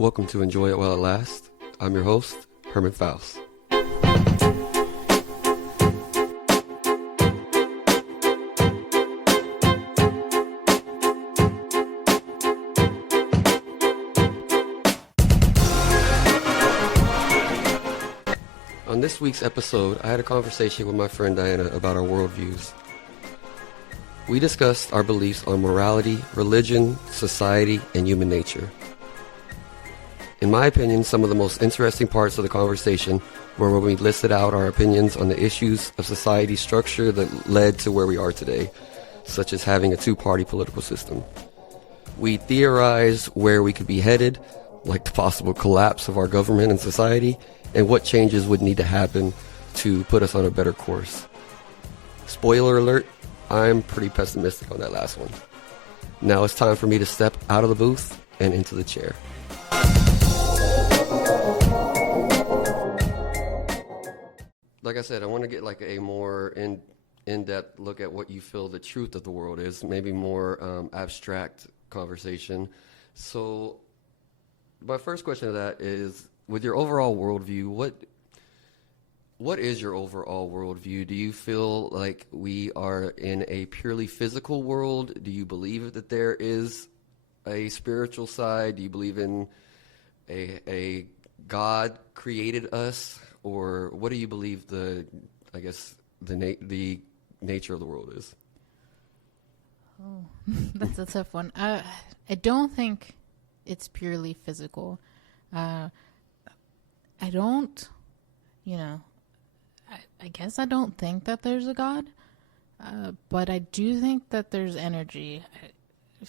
Welcome to Enjoy It While It Lasts. I'm your host, Herman Faust. On this week's episode, I had a conversation with my friend Diana about our worldviews. We discussed our beliefs on morality, religion, society, and human nature. In my opinion, some of the most interesting parts of the conversation were when we listed out our opinions on the issues of society structure that led to where we are today, such as having a two-party political system. We theorized where we could be headed, like the possible collapse of our government and society, and what changes would need to happen to put us on a better course. Spoiler alert, I'm pretty pessimistic on that last one. Now it's time for me to step out of the booth and into the chair. Like I said, I want to get like a more in-depth look at what you feel the truth of the world is, maybe more abstract conversation. So my first question to that is, with your overall worldview, what is your overall worldview? Do you feel like we are in a purely physical world? Do you believe that there is a spiritual side? Do you believe in a God created us? Or what do you believe the nature of the world is? Oh, that's a tough one. I don't think it's purely physical. I don't, I guess I don't think that there's a God, but I do think that there's energy. I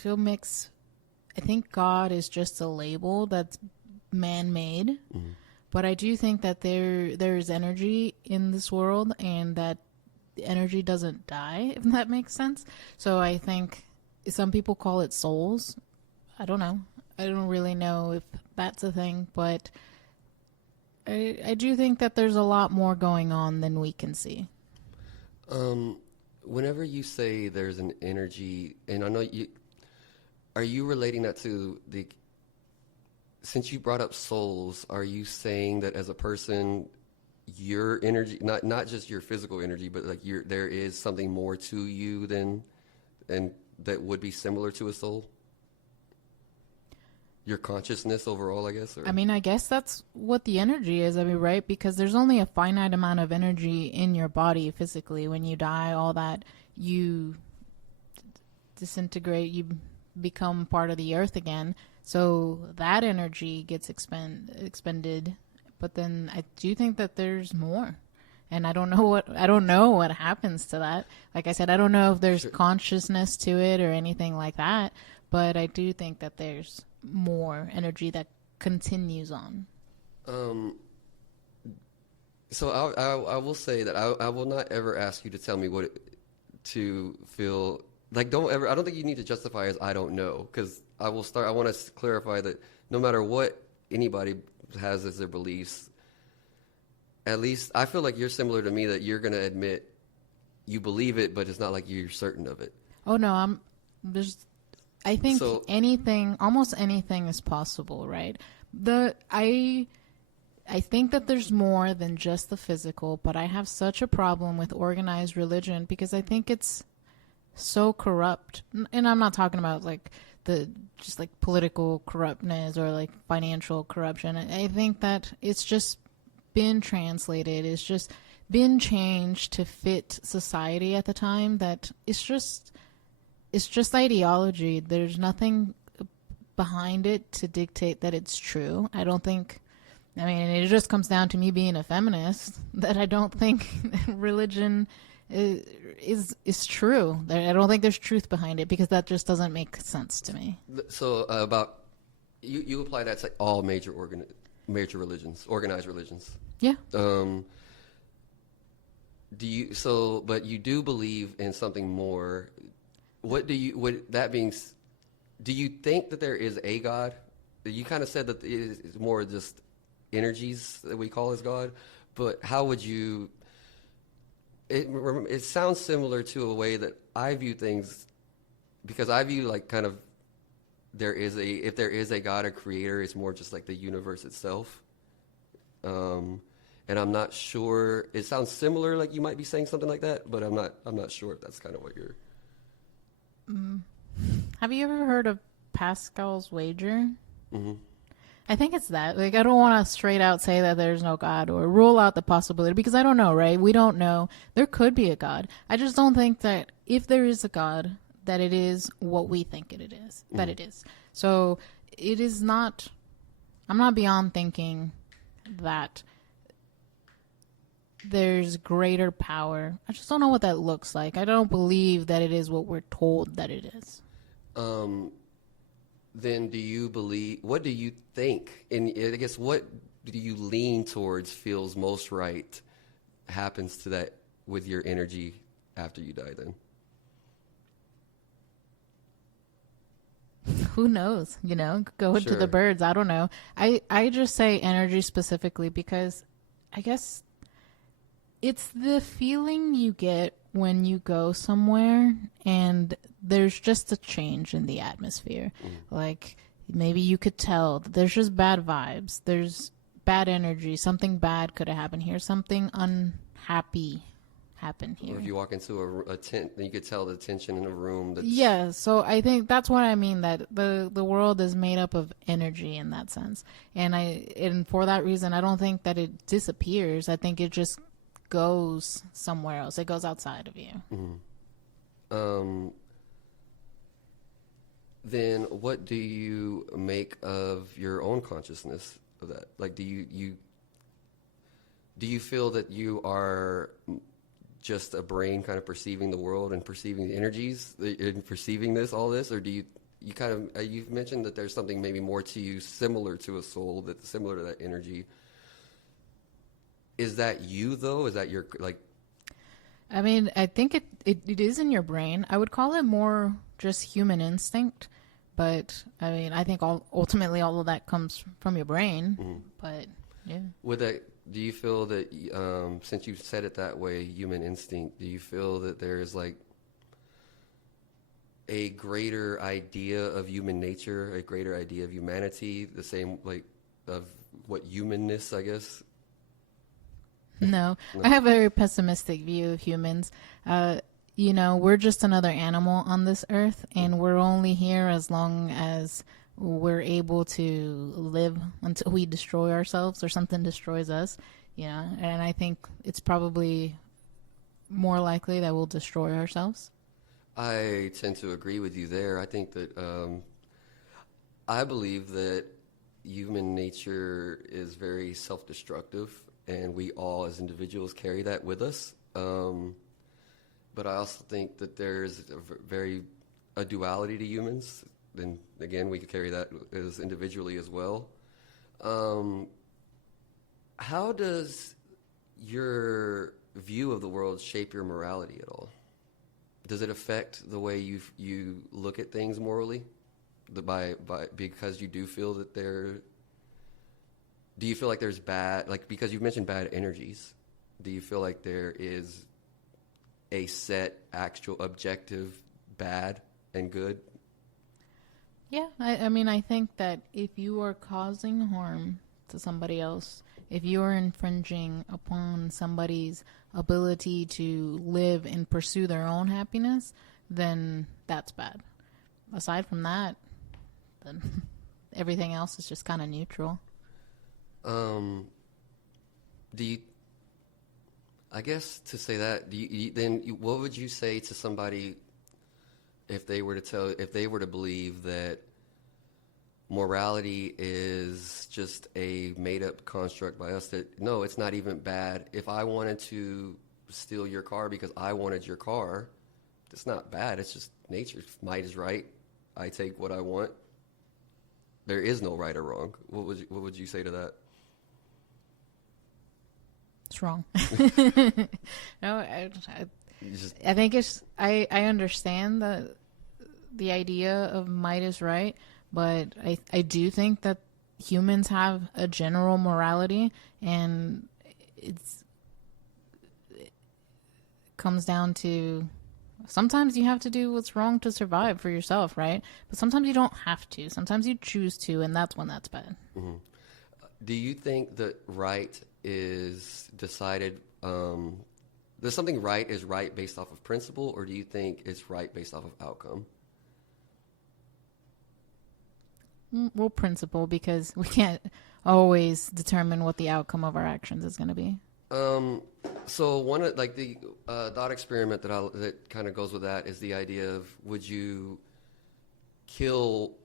think God is just a label that's man-made, mm-hmm. But I do think that there is energy in this world and that the energy doesn't die, if that makes sense. So I think some people call it souls. I don't know. I don't really know if that's a thing, but I do think that there's a lot more going on than we can see. Whenever you say there's an energy, and I know are you relating that to since you brought up souls, are you saying that as a person, your energy, not just your physical energy, but like there is something more to you and that would be similar to a soul? Your consciousness overall, I guess? Or? I mean, I guess that's what the energy is, right? Because there's only a finite amount of energy in your body physically. When you die, all that, you disintegrate, you become part of the earth again. So that energy gets expended. But then I do think that there's more. And I don't know what happens to that. Like I said, I don't know if there's consciousness to it or anything like that. But I do think that there's more energy that continues on. So I will say that I will not ever ask you to tell me what to feel like. I don't think you need to justify as I don't know, because I want to clarify that no matter what anybody has as their beliefs, at least I feel like you're similar to me, that you're going to admit you believe it, but it's not like you're certain of it. Oh no, I think almost anything is possible, right? I think that there's more than just the physical, but I have such a problem with organized religion because I think it's so corrupt. And I'm not talking about like just like political corruptness or like financial corruption. I think that it's just been translated. It's just been changed to fit society at the time. That it's just ideology. There's nothing behind it to dictate that it's true. It just comes down to me being a feminist, that I don't think religion is true. I don't think there's truth behind it, because that just doesn't make sense to me. So about you apply that to like all major religions, organized religions. Yeah. But you do believe in something more. Do you think that there is a God? You kind of said that it's more just energies that we call as God, but how would you? It sounds similar to a way that I view things, because I view like kind of if there is a God, a creator, it's more just like the universe itself. And I'm not sure. It sounds similar, like you might be saying something like that, but I'm not sure if that's kind of what you're. Have you ever heard of Pascal's wager? Mm-hmm. I think it's that. Like, I don't want to straight out say that there's no God or rule out the possibility, because I don't know, right? We don't know. There could be a God. I just don't think that if there is a God, that it is what we think it is. That it is. So it is not. I'm not beyond thinking that there's greater power. I just don't know what that looks like. I don't believe that it is what we're told that it is. Then do you believe, what do you think, and I guess what do you lean towards feels most right happens to that with your energy after you die then? Who knows? Go into the birds. I don't know. I just say energy specifically because I guess it's the feeling you get when you go somewhere and there's just a change in the atmosphere. Like, maybe you could tell that there's just bad vibes. There's bad energy. Something bad could have happened here. Something unhappy happened here. Or if you walk into a tent, then you could tell the tension in a room. Yeah, so I think that's what I mean, that the world is made up of energy in that sense. And for that reason, I don't think that it disappears. I think it just goes somewhere else. It goes outside of you. Then what do you make of your own consciousness of that? Like, do you feel that you are just a brain kind of perceiving the world and perceiving the energies and perceiving all this, or do you kind of, you've mentioned that there's something maybe more to you similar to a soul, that's similar to that energy. Is that you though? Is that your, like? I mean, I think it is in your brain. I would call it more just human instinct, but I mean, I think ultimately all of that comes from your brain. But yeah. Do you feel that since you said it that way, human instinct, do you feel that there's like a greater idea of human nature, a greater idea of humanity, the same, like, of what humanness, I guess? No, I have a very pessimistic view of humans. We're just another animal on this earth, and we're only here as long as we're able to live until we destroy ourselves or something destroys us. And I think it's probably more likely that we'll destroy ourselves. I tend to agree with you there. I think that I believe that human nature is very self-destructive, and we all as individuals carry that with us. But I also think that there's a duality to humans. Then again, we could carry that as individually as well. How does your view of the world shape your morality at all? Does it affect the way you look at things morally? Because you do feel that do you feel like there's bad, like, because you've mentioned bad energies, do you feel like there is a set, actual, objective bad and good? Yeah, I mean, I think that if you are causing harm to somebody else, if you are infringing upon somebody's ability to live and pursue their own happiness, then that's bad. Aside from that, then everything else is just kind of neutral. I guess to say that, what would you say to somebody if they were to believe that morality is just a made-up construct by us, that no, it's not even bad. If I wanted to steal your car because I wanted your car, it's not bad. It's just nature. Might is right. I take what I want. There is no right or wrong. What would you say to that? It's wrong. No, I think it's. I understand the idea of might is right, but I do think that humans have a general morality, and it comes down to sometimes you have to do what's wrong to survive for yourself, right? But sometimes you don't have to. Sometimes you choose to, and that's when that's bad. Mm-hmm. Do you think that right is decided, there's something right is right based off of principle, or do you think it's right based off of outcome? Well, principle, because we can't always determine what the outcome of our actions is going to be. So one of like the thought experiment that kind of goes with that is the idea of, would you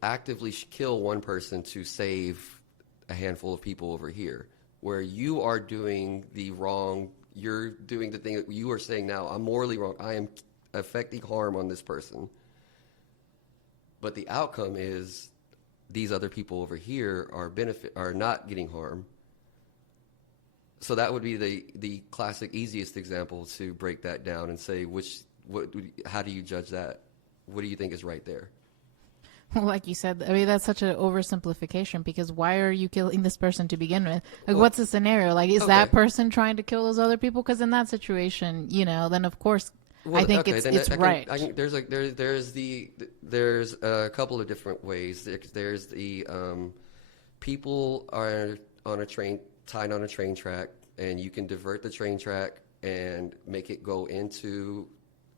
actively kill one person to save a handful of people over here, where you are doing the wrong, you're doing the thing that you are saying now, I'm morally wrong, I am affecting harm on this person, but the outcome is these other people over here are not getting harm. So that would be the classic easiest example to break that down and say how do you judge that? What do you think is right there? Well, like you said, I mean, that's such an oversimplification, because why are you killing this person to begin with? Like, what's the scenario? Like, is that person trying to kill those other people? Because in that situation, then of course, I think it's right. There's a couple of different ways. There's the people are on a train, tied on a train track, and you can divert the train track and make it go divert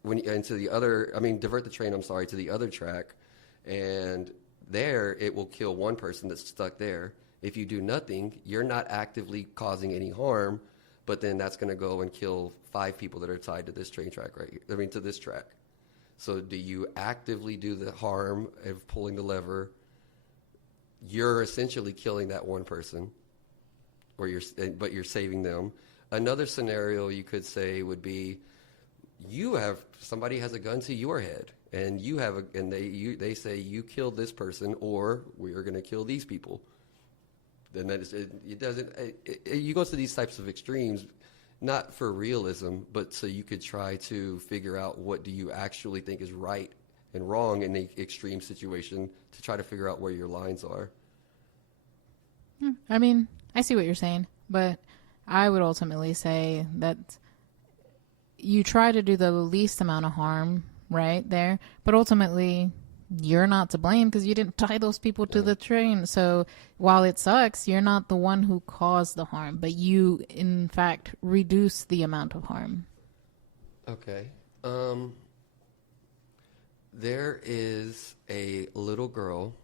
the train, to the other track, and there it will kill one person that's stuck there. If you do nothing, you're not actively causing any harm, but then that's going to go and kill 5 people that are tied to this train track to this track. So do you actively do the harm of pulling the lever? You're essentially killing that one person, but you're saving them. Another scenario you could say would be, somebody has a gun to your head, and they say you killed this person, or we are going to kill these people. Then you go to these types of extremes, not for realism, but so you could try to figure out what do you actually think is right and wrong in the extreme situation, to try to figure out where your lines are. I mean, I see what you're saying, but I would ultimately say that you try to do the least amount of harm right there, but ultimately you're not to blame because you didn't tie those people to the train. So while it sucks, you're not the one who caused the harm, but you in fact reduce the amount of harm. Okay. There is a little girl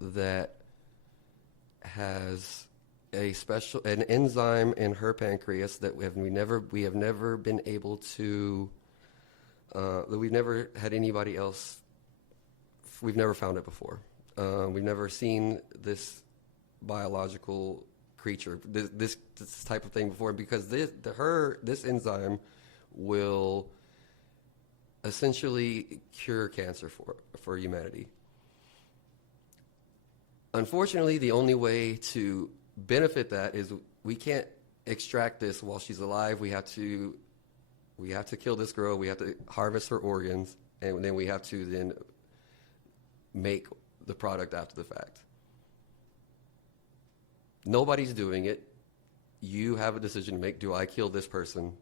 that has an enzyme in her pancreas that we have never been able to, that we've never had anybody else, we've never found it before. We've never seen this biological creature, this type of thing before, because this enzyme will essentially cure cancer for humanity. Unfortunately, the only way to benefit that is we can't extract this while she's alive. We have to kill this girl. We have to harvest her organs, and then we have to then make the product after the fact. Nobody's doing it. You have a decision to make. Do I kill this person?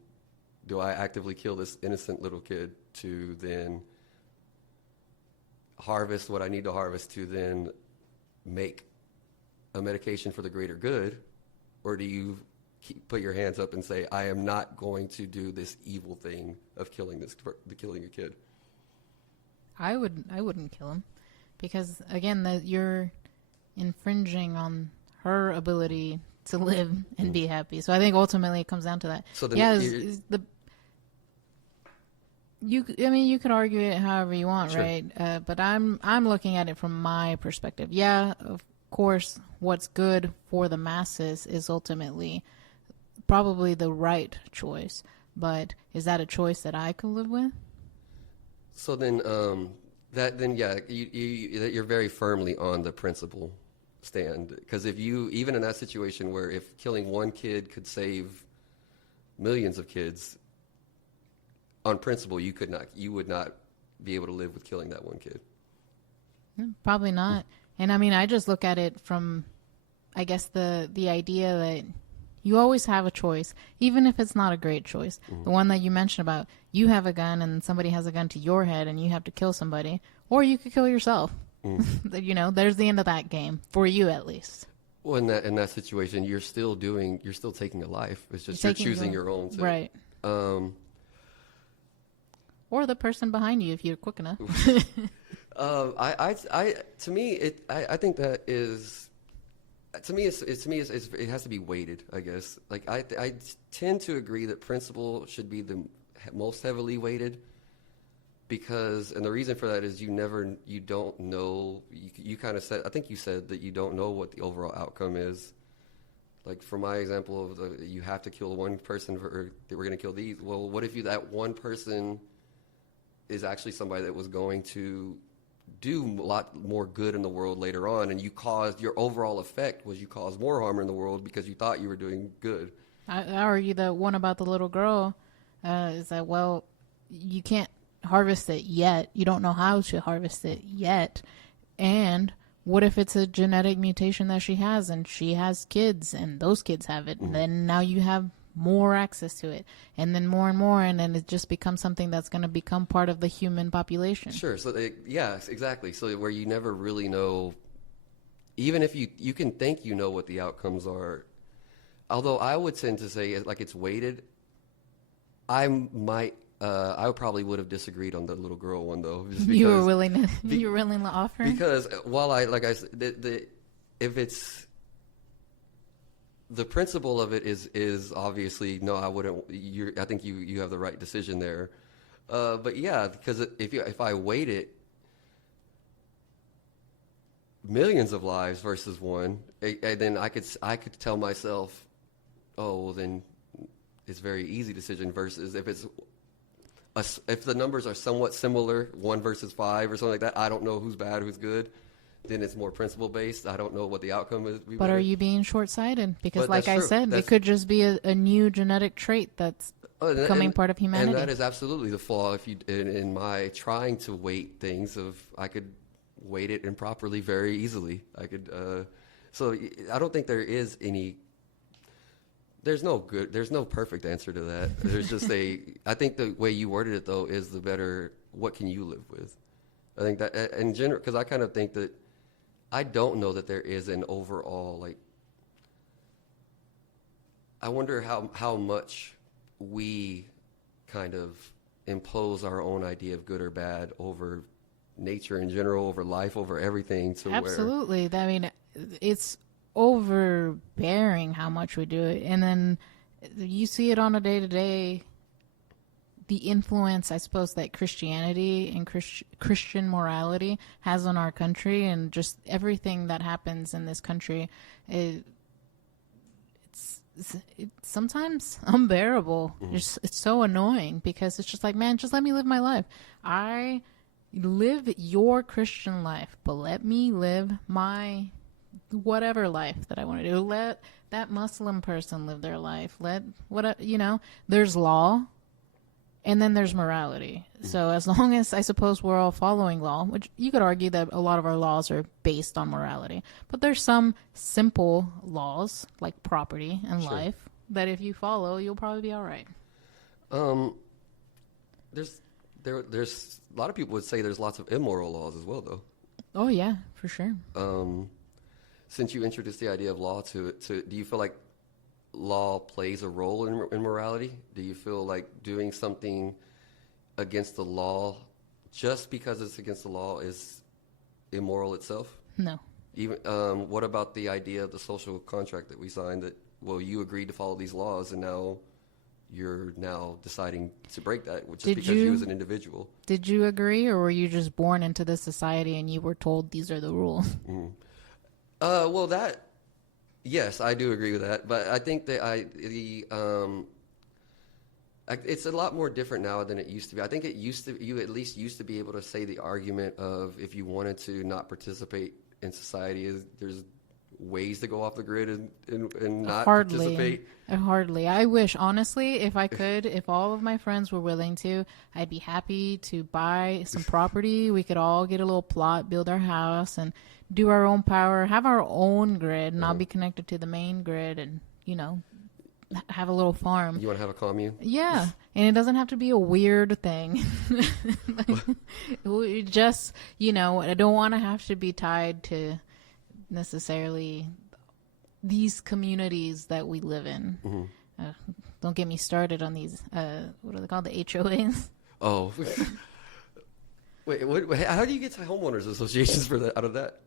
Do I actively kill this innocent little kid to then harvest what I need to harvest to then make a medication for the greater good? Or do you put your hands up and say, I am not going to do this evil thing of killing a kid? I wouldn't kill him, because again, you're infringing on her ability to live and be happy. So I think ultimately it comes down to that. So you could argue it however you want, sure, right? But I'm looking at it from my perspective. Yeah, of course, what's good for the masses is ultimately probably the right choice. But is that a choice that I could live with? So then, you're very firmly on the principle stand. Because even in that situation where if killing one kid could save millions of kids, on principle, you would not be able to live with killing that one kid. Probably not. And I mean, I just look at it from, I guess, the idea that, You always have a choice, even if it's not a great choice. The one that you mentioned about you have a gun and somebody has a gun to your head and you have to kill somebody, or you could kill yourself. There's the end of that game for you, at least. Well, in that situation, you're still taking a life. It's just you're choosing your own. Right. Or the person behind you if you're quick enough. To me, I think that is, to me, it has to be weighted, I guess. Like I tend to agree that principle should be the most heavily weighted, because, and the reason for that is you don't know, you kind of said, I think you said that you don't know what the overall outcome is. Like for my example of you have to kill one person or we're going to kill these. Well, what if that one person is actually somebody that was going to do a lot more good in the world later on, and your overall effect was you caused more harm in the world because you thought you were doing good. I argue that one about the little girl is that, well, you can't harvest it yet. You don't know how to harvest it yet. And what if it's a genetic mutation that she has and she has kids and those kids have it? And then now you have more access to it, and then more, and then it just becomes something that's going to become part of the human population. Sure. So yes, exactly. So where you never really know, even if you can think you know what the outcomes are. Although I would tend to say like it's weighted. I probably would have disagreed on the little girl one though. Just because, you were willing to offer? Because while like I said, if it's, the principle of it is obviously no. I wouldn't. I think you have the right decision there, but yeah, because if I weight it, millions of lives versus one, and then I could tell myself, oh, well, then it's a very easy decision. Versus if the numbers are somewhat similar, 1 versus 5 or something like that, I don't know who's bad, who's good. Then it's more principle-based. I don't know what the outcome is. But are you being short-sighted? Because like I said, it could just be a new genetic trait that's becoming part of humanity. And that is absolutely the flaw if in my trying to weight things. I could weight it improperly very easily. I could. So I don't think there is any. There's no perfect answer to that. There's just I think the way you worded it, though, is the better, what can you live with? I think that in general, because I kind of think that I don't know that there is an overall, like, I wonder how much we kind of impose our own idea of good or bad over nature in general, over life, over everything. Absolutely. I mean, it's overbearing how much we do it. And then you see it on a day-to-day, the influence, I suppose, that Christianity and Christian morality has on our country, and just everything that happens in this country. It's sometimes unbearable. It's so annoying because it's just like, man, just let me live my life. I live your Christian life, but let me live my whatever life that I want to do. Let that Muslim person live their life. There's law. And then there's morality. So as long as, I suppose, we're all following law, which you could argue that a lot of our laws are based on morality. But there's some simple laws, like property and life, that if you follow, you'll probably be all right. There's a lot of people would say there's lots of immoral laws as well, though. Oh, yeah, for sure. Since you introduced the idea of law to it, do you feel like law plays a role in morality? Do you feel like doing something against the law just because it's against the law is immoral itself? No. Even what about the idea of the social contract that we signed that, well, you agreed to follow these laws and now you're deciding to break that just because you as an individual? Did you agree, or were you just born into this society and you were told these are the rules? Well, yes, I do agree with that, but I think that it's a lot more different now than it used to be. I think you at least used to be able to say the argument of, if you wanted to not participate in society, there's ways to go off the grid and not participate. Hardly. I wish, honestly, if I could, if all of my friends were willing to, I'd be happy to buy some property. We could all get a little plot, build our house, and do our own power, have our own grid, not be connected to the main grid, and have a little farm. You want to have a commune? Yeah, and it doesn't have to be a weird thing. Just, I don't want to have to be tied to necessarily these communities that we live in. Mm-hmm. Don't get me started on these, what are they called, the HOAs? Oh. Wait, how do you get to homeowners associations for that, out of that?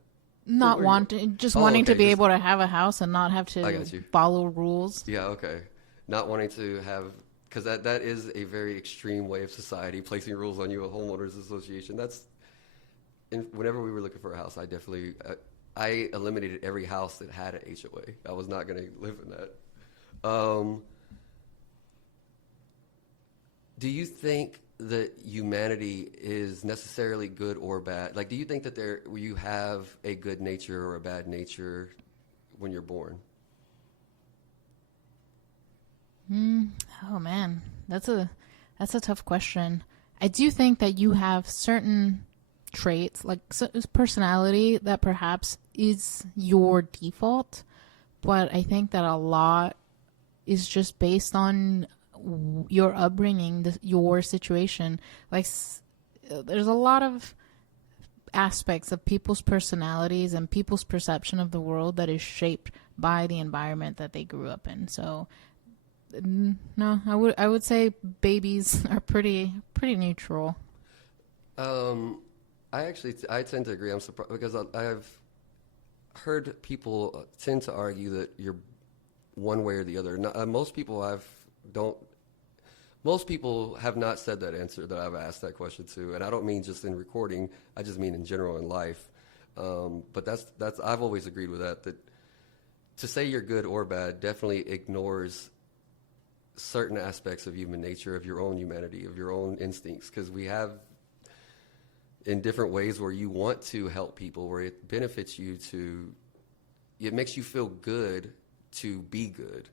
Not wanting, just wanting to be able to have a house and not have to follow rules. Yeah, okay. Not wanting to have, because that is a very extreme way of society, placing rules on you, a homeowners association. Whenever we were looking for a house, I eliminated every house that had an HOA. I was not going to live in that. Do you think that humanity is necessarily good or bad? Like, do you think that you have a good nature or a bad nature when you're born? Oh man, that's a tough question. I do think that you have certain traits, like personality, that perhaps is your default, but I think that a lot is just based on your upbringing, your situation. Like, there's a lot of aspects of people's personalities and people's perception of the world that is shaped by the environment that they grew up in. So, no, I would say babies are pretty neutral. I tend to agree. I'm surprised because I've heard people tend to argue that you're one way or the other. Most people have not said that answer that I've asked that question to, and I don't mean just in recording. I just mean in general in life. But that's I've always agreed with that. That to say you're good or bad definitely ignores certain aspects of human nature, of your own humanity, of your own instincts, because we have in different ways where you want to help people, where it benefits you it makes you feel good to be good.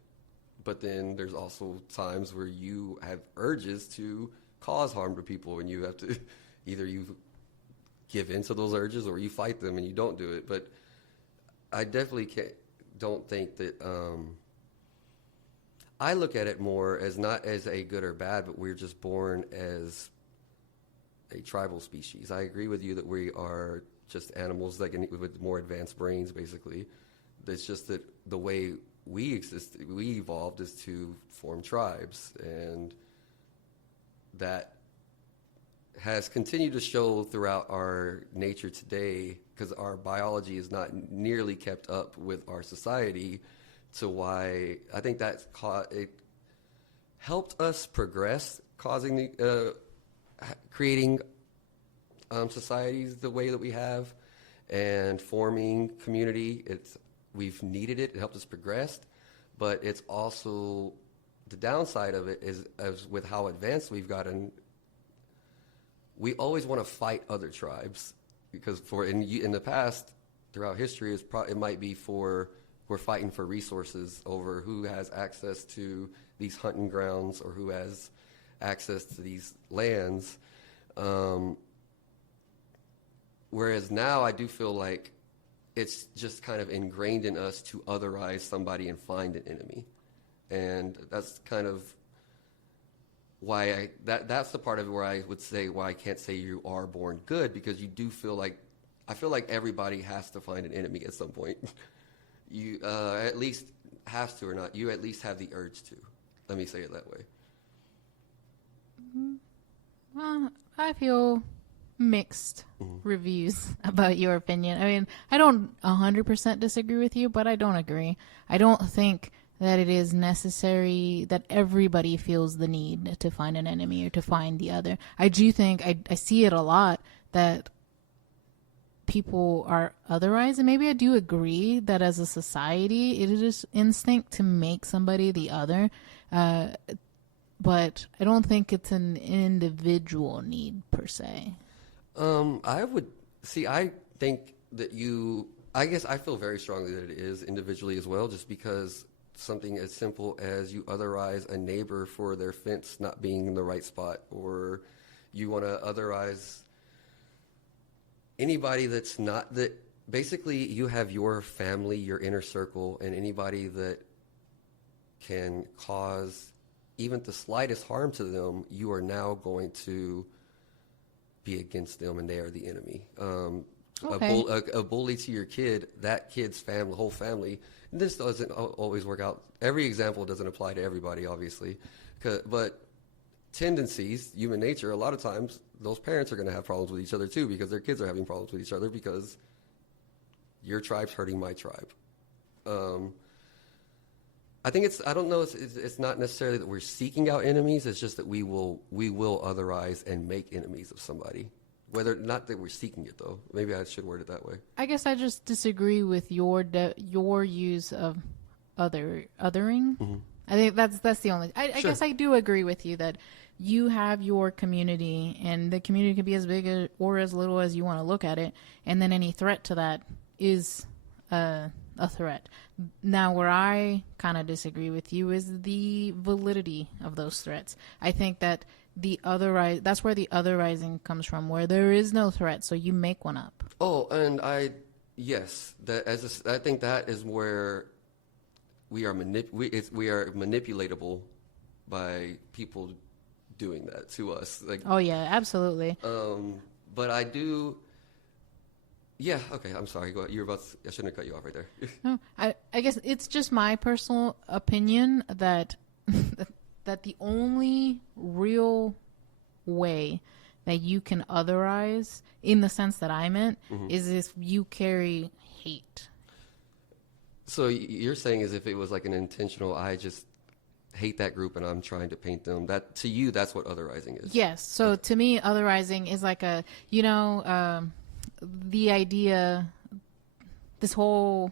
But then there's also times where you have urges to cause harm to people, and you have to either you give in to those urges or you fight them and you don't do it. But I definitely don't think that I look at it more as not as a good or bad, but we're just born as a tribal species. I agree with you that we are just animals with more advanced brains, basically. It's just that the way we evolved is to form tribes, and that has continued to show throughout our nature today, because our biology is not nearly kept up with our society, to why I think it helped us progress, creating societies the way that we have and forming community. We've needed it. It helped us progress, but it's also the downside of it is, as with how advanced we've gotten, we always want to fight other tribes, because in the past, throughout history, it might be we're fighting for resources over who has access to these hunting grounds or who has access to these lands. Whereas now I do feel like it's just kind of ingrained in us to otherize somebody and find an enemy. And that's kind of why that's the part of it where I would say why I can't say you are born good, because you do feel like, I feel like everybody has to find an enemy at some point. You at least has to, or not, you at least have the urge to. Let me say it that way. Well, I feel mixed reviews about your opinion. I mean, I don't 100% disagree with you, but I don't agree. I don't think that it is necessary that everybody feels the need to find an enemy or to find the other. I do think, I see it a lot, that people are otherized, and maybe I do agree that as a society it is instinct to make somebody the other, but I don't think it's an individual need per se. I think that I guess I feel very strongly that it is individually as well, just because something as simple as you otherize a neighbor for their fence not being in the right spot, or you want to otherize anybody that's not that. Basically, you have your family, your inner circle, and anybody that can cause even the slightest harm to them, you are now going to be against them and they are the enemy. A bully to your kid, that kid's family, whole family, and this doesn't always work out. Every example doesn't apply to everybody, obviously, but tendencies, human nature, a lot of times those parents are going to have problems with each other too because their kids are having problems with each other because your tribe's hurting my tribe. I think I don't know, it's not necessarily that we're seeking out enemies, it's just that we will otherize and make enemies of somebody. Not that we're seeking it, though. Maybe I should word it that way. I guess I just disagree with your use of othering. Mm-hmm. I think that's the only. I guess I do agree with you that you have your community, and the community can be as big or as little as you want to look at it, and then any threat to that is a threat. Now, where I kind of disagree with you is the validity of those threats. I think that that's where the otherizing comes from, where there is no threat, so you make one up. Oh, and I think that is where we are manipulatable by people doing that to us. Like, oh yeah, absolutely. But I do. Yeah. Okay. I'm sorry. Go ahead. I shouldn't have cut you off right there. No, I guess it's just my personal opinion that that the only real way that you can otherize, in the sense that I meant, mm-hmm. is if you carry hate. So you're saying as if it was like an intentional, I just hate that group and I'm trying to paint them. That to you, that's what otherizing is. Yes. So okay. To me, otherizing is like the idea, this whole,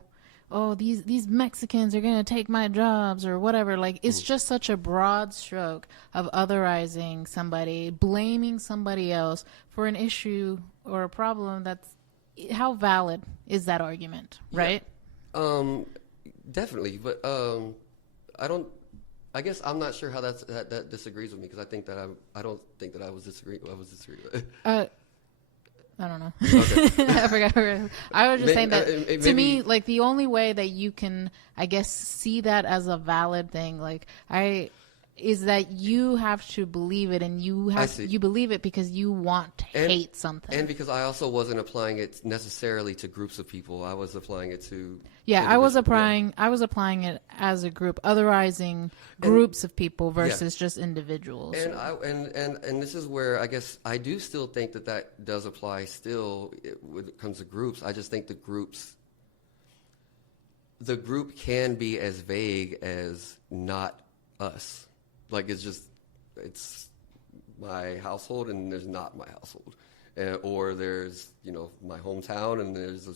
these Mexicans are going to take my jobs or whatever. Like, it's just such a broad stroke of otherizing somebody, blaming somebody else for an issue or a problem. How valid is that argument, right? Yeah. Definitely. But I guess I'm not sure how that disagrees with me, because I don't think that I was disagreeing with it. I don't know. Okay. I forgot. I was just saying that to me, like, the only way that you can, I guess, see that as a valid thing, is that you have to believe it, and you believe it because you want to hate something. And because I also wasn't applying it necessarily to groups of people. I was applying it to I was applying it as a group, othering groups of people versus just individuals. And this is where I guess I do still think that does apply still when it comes to groups. I just think the group can be as vague as not us. Like, it's my household and there's not my household. Or there's, my hometown and there's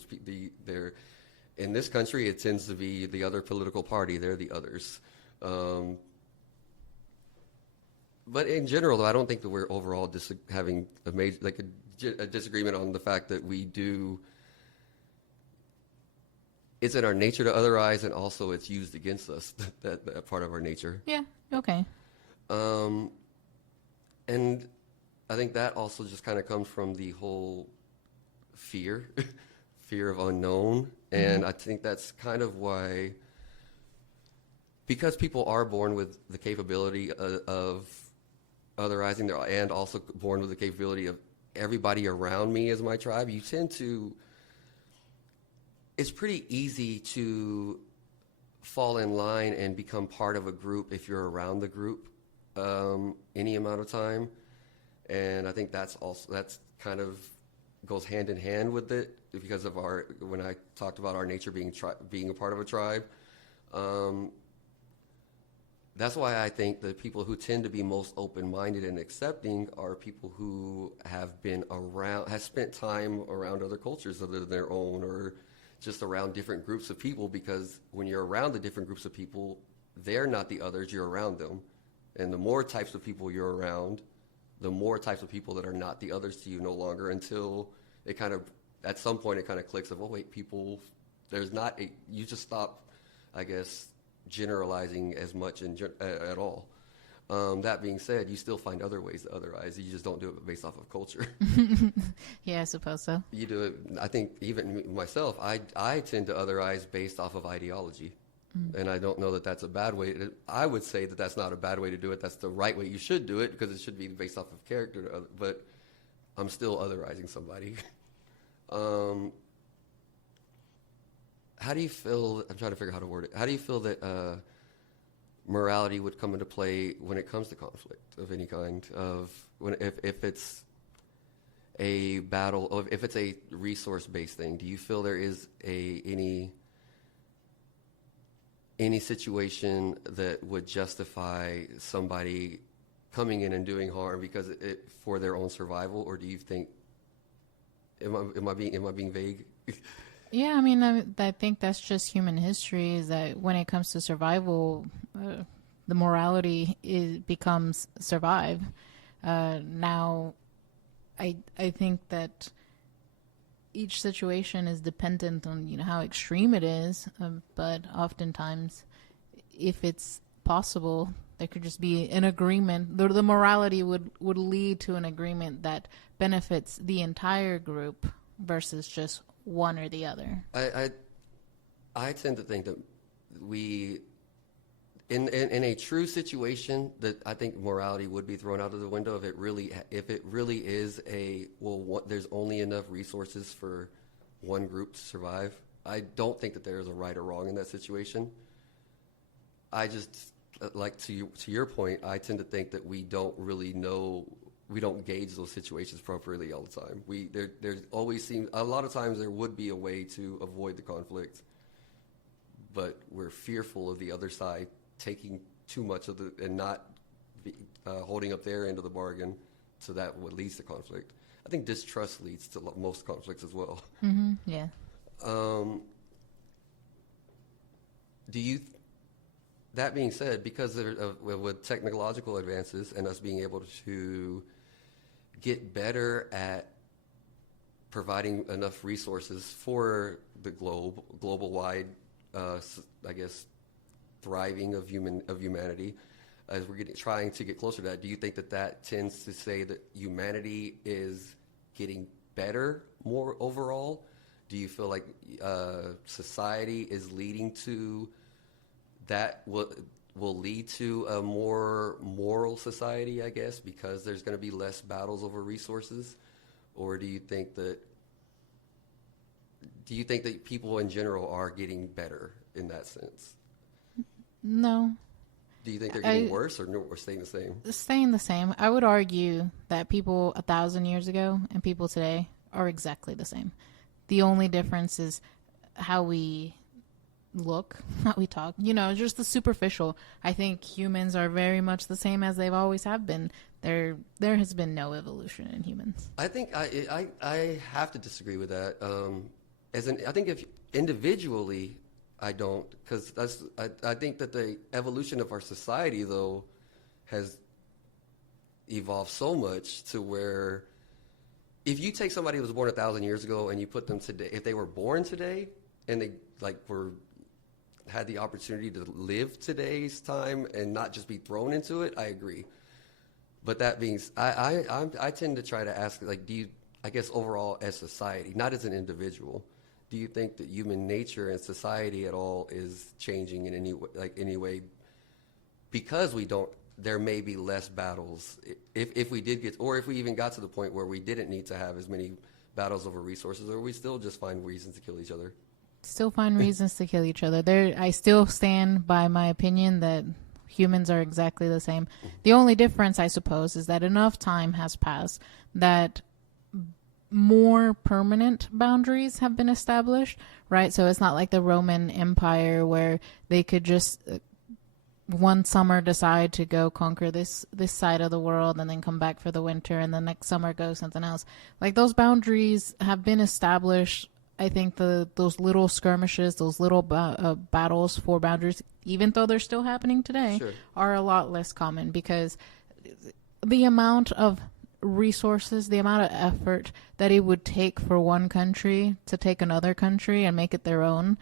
in this country, it tends to be the other political party. They're the others. But in general, though, I don't think that we're overall having a disagreement on the fact that we do. It's in our nature to otherize, and also it's used against us, that part of our nature. Yeah, okay. And I think that also just kind of comes from the whole fear of unknown. And I think that's kind of why, because people are born with the capability of otherizing, and also born with the capability of everybody around me as my tribe, you tend to, it's pretty easy to fall in line and become part of a group if you're around the group any amount of time. And I think that's kind of goes hand in hand with it, because of when I talked about our nature being a part of a tribe. That's why I think the people who tend to be most open-minded and accepting are people who have spent time around other cultures other than their own, or just around different groups of people, because when you're around the different groups of people, they're not the others, you're around them. And the more types of people you're around, the more types of people that are not the others to you no longer, until it kind of, at some point, it kind of clicks of, oh, wait, people, you just stop, I guess, generalizing as much at all. That being said, you still find other ways to otherize. You just don't do it based off of culture. Yeah, I suppose so. You do it, I think, even myself, I tend to otherize based off of ideology. And I don't know that that's a bad way. I would say that that's not a bad way to do it. That's the right way you should do it, because it should be based off of character. But I'm still otherizing somebody. How do you feel? I'm trying to figure out how to word it. How do you feel that morality would come into play when it comes to conflict of any kind? If it's a battle, or if it's a resource-based thing, do you feel there is any situation that would justify somebody coming in and doing harm because for their own survival, or do you think? Am I being vague? Yeah, I mean, I think that's just human history. Is that when it comes to survival, the morality becomes survive. Now, I think that each situation is dependent on how extreme it is, but oftentimes, if it's possible, there could just be an agreement. The morality would lead to an agreement that benefits the entire group versus just one or the other. I tend to think that we, in a true situation, that I think morality would be thrown out of the window if it really is there's only enough resources for one group to survive. I don't think that there is a right or wrong in that situation. I just, like to your point, I tend to think that we don't really know. We don't gauge those situations appropriately all the time. There always seems, a lot of times there would be a way to avoid the conflict, but we're fearful of the other side taking too much of and not holding up their end of the bargain, so that what leads to conflict. I think distrust leads to most conflicts as well. Mm-hmm. Yeah. That being said, because with technological advances and us being able to get better at providing enough resources for the global-wide, I guess, thriving of humanity, as we're trying to get closer to that, do you think that tends to say that humanity is getting better more overall? Do you feel like society is leading to that will lead to a more moral society, I guess, because there's going to be less battles over resources? Or do you think that people in general are getting better in that sense? No. Do you think they're getting worse or staying the same? Staying the same. I would argue that people 1,000 years ago and people today are exactly the same. The only difference is how we look, how we talk, just the superficial. I think humans are very much the same as they've always have been. There has been no evolution in humans. I think I have to disagree with that. I think if individually, I don't, because I think that the evolution of our society, though, has evolved so much to where if you take somebody who was born 1,000 years ago and you put them today, if they were born today and they had the opportunity to live today's time and not just be thrown into it, I agree. But that being, I tend to try to ask, do you, I guess overall as society, not as an individual, do you think that human nature and society at all is changing in any way? Because there may be less battles if we did if we even got to the point where we didn't need to have as many battles over resources, or we still just find reasons to kill each other. Still find reasons to kill each other. I still stand by my opinion that humans are exactly the same. The only difference, I suppose, is that enough time has passed that more permanent boundaries have been established, right? So it's not like the Roman Empire where they could just one summer decide to go conquer this side of the world and then come back for the winter, and the next summer go something else. Like, those boundaries have been established. I think those little skirmishes, those little battles for boundaries, even though they're still happening today, sure, are a lot less common, because the amount of resources, the amount of effort that it would take for one country to take another country and make it their own,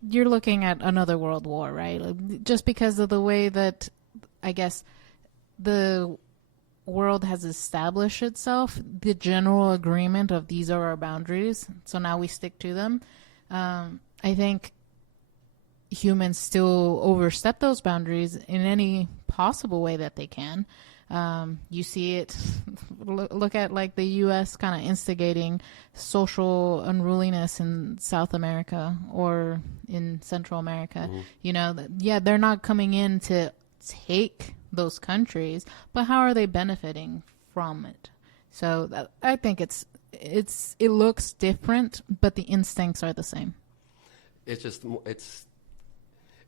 you're looking at another world war, right? Just because of the way that, I guess, the world has established itself, the general agreement of these are our boundaries, so now we stick to them. I think humans still overstep those boundaries in any possible way that they can. You see it, look at like the U.S. kind of instigating social unruliness in South America or in Central America. Mm-hmm. You know, yeah, they're not coming in to take those countries, but how are they benefiting from it? So I think it looks different, but the instincts are the same. It's just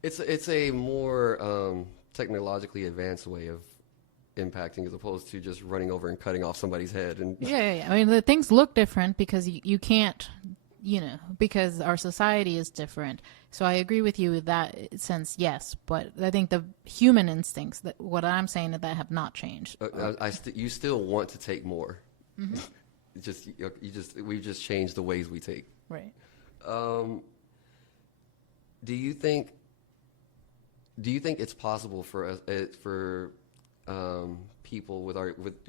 it's a more technologically advanced way of impacting as opposed to just running over and cutting off somebody's head. And yeah. I mean, the things look different because you can't, because our society is different. So I agree with you in that sense, yes. But I think the human instincts, that what I'm saying, that have not changed. You still want to take more. Mm-hmm. We've just changed the ways we take. Right. Do you think it's possible for us people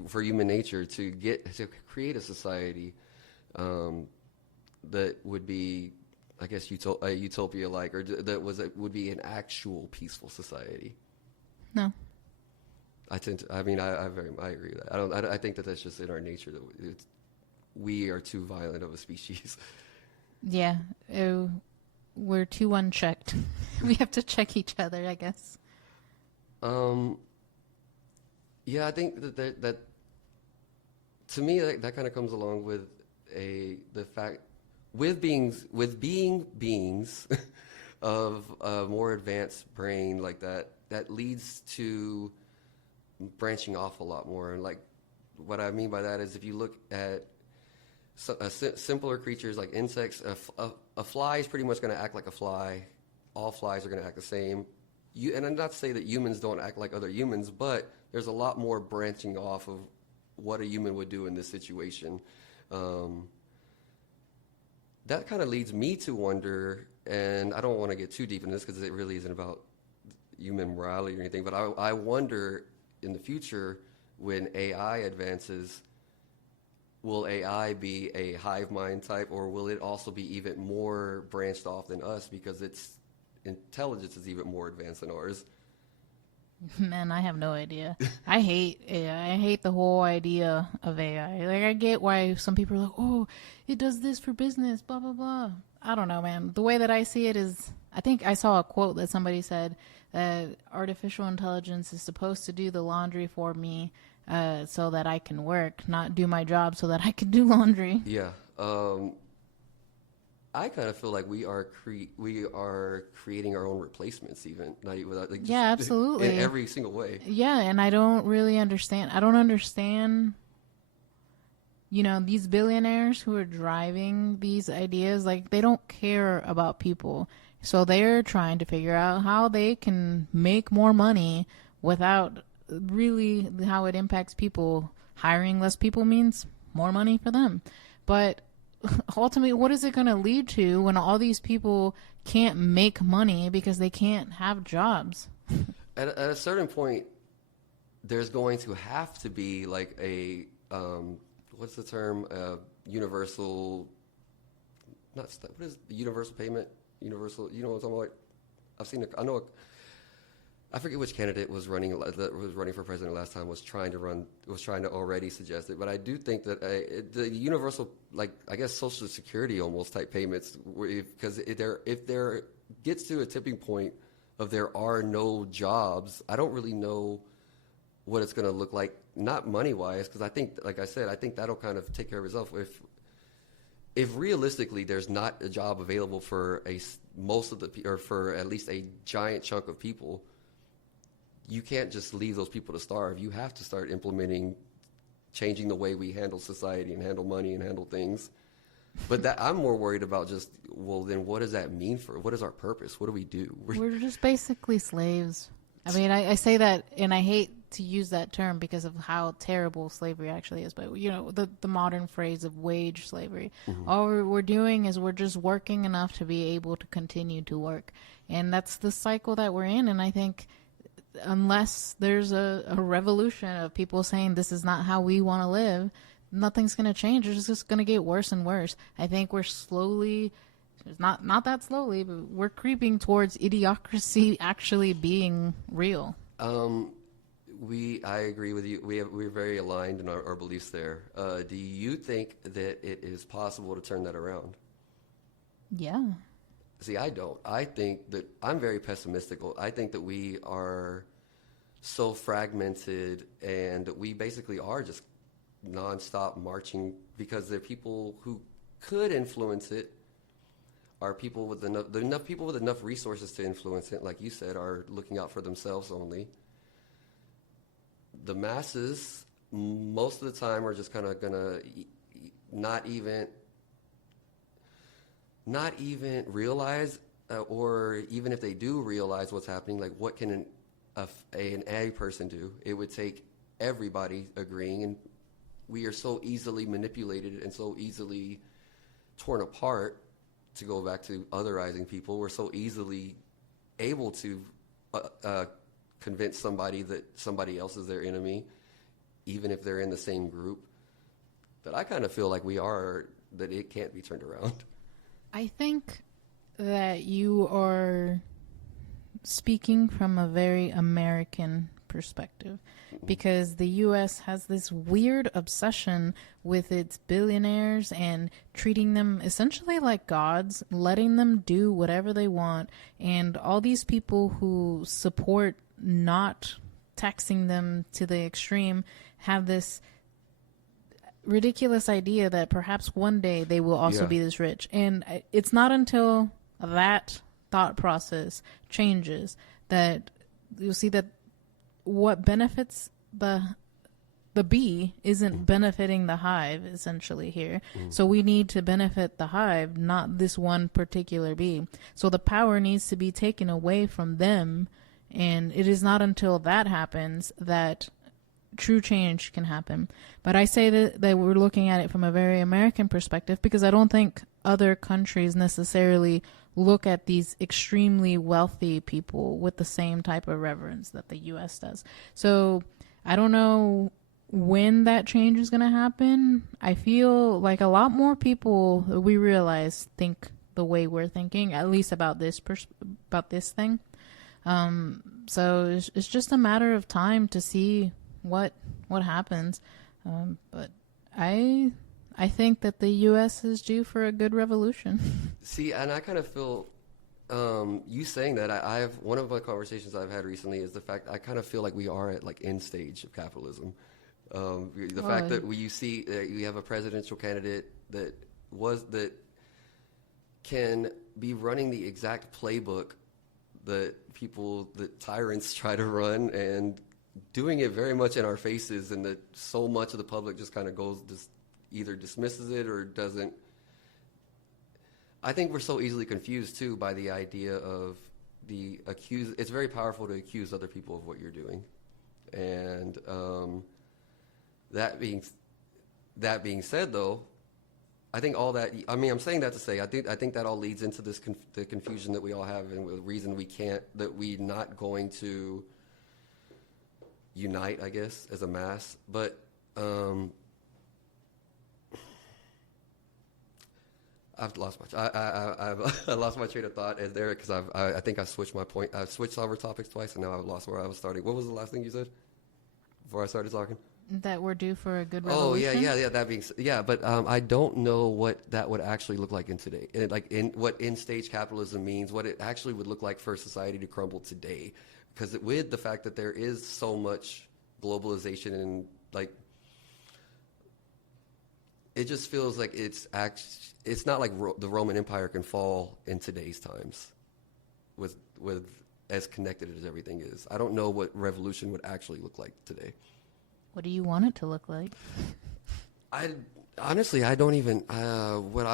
for human nature to create a society that would be, I guess, utopia-like, or that would be an actual peaceful society? No. I agree with that. I think that's just in our nature that we are too violent of a species. Yeah. We're too unchecked. We have to check each other, I guess. Yeah, I think that to me that kind of comes along with the fact with being beings of a more advanced brain like that leads to branching off a lot more. And like what I mean by that is, if you look at simpler creatures like insects, a fly is pretty much going to act like a fly. All flies are going to act the same. And I'm not to say that humans don't act like other humans, but there's a lot more branching off of what a human would do in this situation. That kind of leads me to wonder, and I don't want to get too deep in this because it really isn't about human morality or anything, but I wonder in the future when AI advances, will AI be a hive mind type, or will it also be even more branched off than us because its intelligence is even more advanced than ours? Man, I have no idea. I hate AI. I hate the whole idea of AI. Like, I get why some people are like, oh, it does this for business, blah, blah, blah. I don't know, man. The way that I see it is, I think I saw a quote that somebody said that artificial intelligence is supposed to do the laundry for me so that I can work, not do my job so that I can do laundry. Yeah. I kind of feel like we are creating our own replacements, even not even without, like, yeah, absolutely, in every single way. Yeah, and I don't really understand. I don't understand. These billionaires who are driving these ideas, like, they don't care about people, so they're trying to figure out how they can make more money without really how it impacts people. Hiring less people means more money for them, but ultimately, what is it going to lead to when all these people can't make money because they can't have jobs? At a certain point, there's going to have to be like a what's the term? Universal. What is the universal payment? Universal. You know what I'm talking about? I've seen. I forget which candidate was running for president last time was trying to already suggest it, but I do think that the universal, like, I guess, Social Security almost type payments, because if there gets to a tipping point of there are no jobs, I don't really know what it's going to look like, not money wise, because I think, like I said, I think that'll kind of take care of itself. If realistically there's not a job available for for at least a giant chunk of people, you can't just leave those people to starve. You have to start changing the way we handle society and handle money and handle things. But I'm more worried about then what does that mean what is our purpose? What do we do? We're just basically slaves. I mean, I say that, and I hate to use that term because of how terrible slavery actually is. But, the modern phrase of wage slavery, mm-hmm. All we're doing is we're just working enough to be able to continue to work. And that's the cycle that we're in. And I think unless there's a revolution of people saying this is not how we want to live, nothing's going to change. It's just going to get worse and worse. I think we're slowly It's not that slowly, but we're creeping towards idiocracy actually being real. I agree with you. We're very aligned in our beliefs there. Do you think that it is possible to turn that around? Yeah. See, I don't. I think that I'm very pessimistic. I think that we are so fragmented and that we basically are just nonstop marching because there are people who could influence it, are people with enough people with enough resources to influence it, like you said, are looking out for themselves only. The masses, most of the time, are just kind of gonna not even realize, or even if they do realize what's happening, like what can an A person do? It would take everybody agreeing, and we are so easily manipulated and so easily torn apart. To go back to otherizing people, we're so easily able to convince somebody that somebody else is their enemy, even if they're in the same group, that I kind of feel like that it can't be turned around. I think that you are speaking from a very American perspective, because the U.S. has this weird obsession with its billionaires and treating them essentially like gods, letting them do whatever they want, and all these people who support not taxing them to the extreme have this ridiculous idea that perhaps one day they will also be this rich. And it's not until that thought process changes that you'll see that what benefits the bee isn't benefiting the hive, essentially, here. So we need to benefit the hive, not this one particular bee. So the power needs to be taken away from them, and it is not until that happens that true change can happen. But I say that we're looking at it from a very American perspective, because I don't think other countries necessarily look at these extremely wealthy people with the same type of reverence that the U.S. does. So I don't know when that change is going to happen. I feel like a lot more people, we realize, think the way we're thinking, at least about this thing. So it's just a matter of time to see what happens. But I think that the U.S. is due for a good revolution. See, and I kind of feel you saying that. I have one of the conversations I've had recently is the fact I kind of feel like we are at like end stage of capitalism. The fact that you see you have a presidential candidate that can be running the exact playbook that tyrants try to run, and doing it very much in our faces, and that so much of the public just kind of either dismisses it or doesn't. I think we're so easily confused too by the idea of it's very powerful to accuse other people of what you're doing, and that being said, though, I think all that. I mean, I'm saying that to say I think that all leads into the confusion that we all have, and the reason we're not going to unite, I guess, as a mass. But I've lost I lost my train of thought there, because I think I switched my point. I switched over topics twice, and now I've lost where I was starting. What was the last thing you said before I started talking? That we're due for a good revolution. Oh yeah. That being but I don't know what that would actually look like what end stage capitalism means, what it actually would look like for society to crumble today, because with the fact that there is so much globalization and it just feels like it's not like the Roman Empire can fall in today's times, with as connected as everything is. I don't know what revolution would actually look like today. What do you want it to look like? Honestly, I don't even. What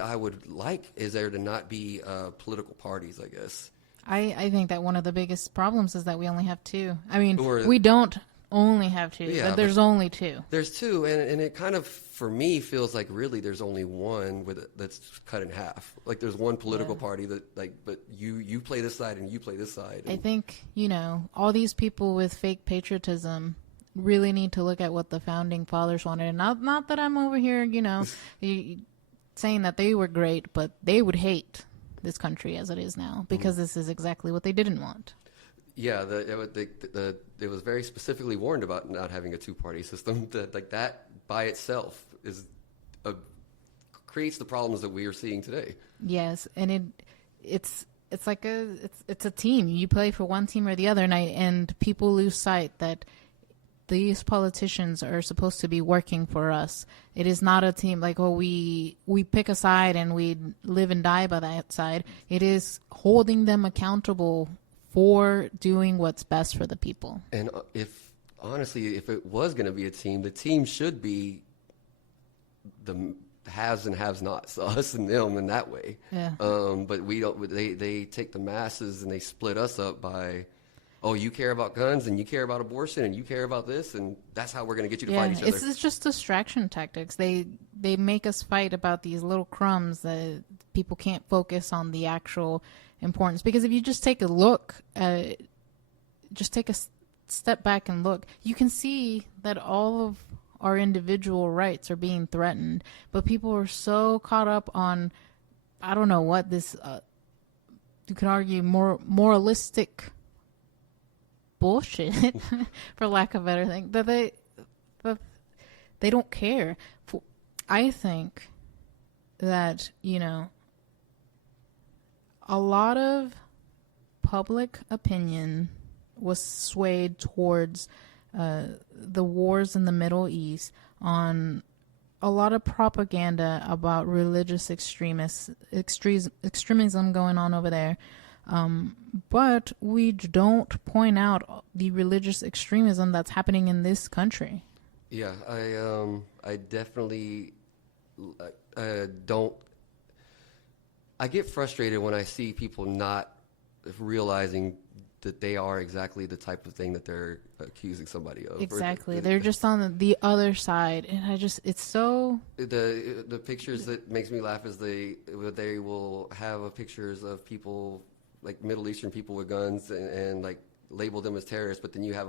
I would like is there to not be political parties, I guess. I think that one of the biggest problems is that we only have two. I mean, we don't only have two. Yeah, there's only two. There's two, and it kind of, for me, feels like really there's only one that's cut in half. Like there's one political party that but you play this side and you play this side. I think, all these people with fake patriotism really need to look at what the founding fathers wanted. And not that I'm over here, saying that they were great, but they would hate this country as it is now because this is exactly what they didn't want. Yeah, it was very specifically warned about not having a two-party system. That by itself creates the problems that we are seeing today. Yes, and it's like it's a team. You play for one team or the other, and people lose sight that these politicians are supposed to be working for us. It is not a team like, oh, we pick a side and we live and die by that side. It is holding them accountable for doing what's best for the people. And if it was going to be a team, the team should be the haves and have nots, us and them in that way. Yeah. But we don't. They take the masses and they split us up by, oh, you care about guns and you care about abortion and you care about this, and that's how we're going to get you to fight each other. It's just distraction tactics. They make us fight about these little crumbs that people can't focus on the actual importance. Because if you just take a look, just take a step back and look, you can see that all of our individual rights are being threatened. But people are so caught up on, I don't know what this, you could argue, more moralistic bullshit, for lack of a better thing, that they don't care. I think that, a lot of public opinion was swayed towards the wars in the Middle East on a lot of propaganda about religious extremism going on over there. But we don't point out the religious extremism that's happening in this country. Yeah, I definitely don't. I get frustrated when I see people not realizing that they are exactly the type of thing that they're accusing somebody of. Exactly. They're just on the other side. And it's so... The pictures that makes me laugh is they will have pictures of people, like Middle Eastern people with guns and like label them as terrorists, but then you have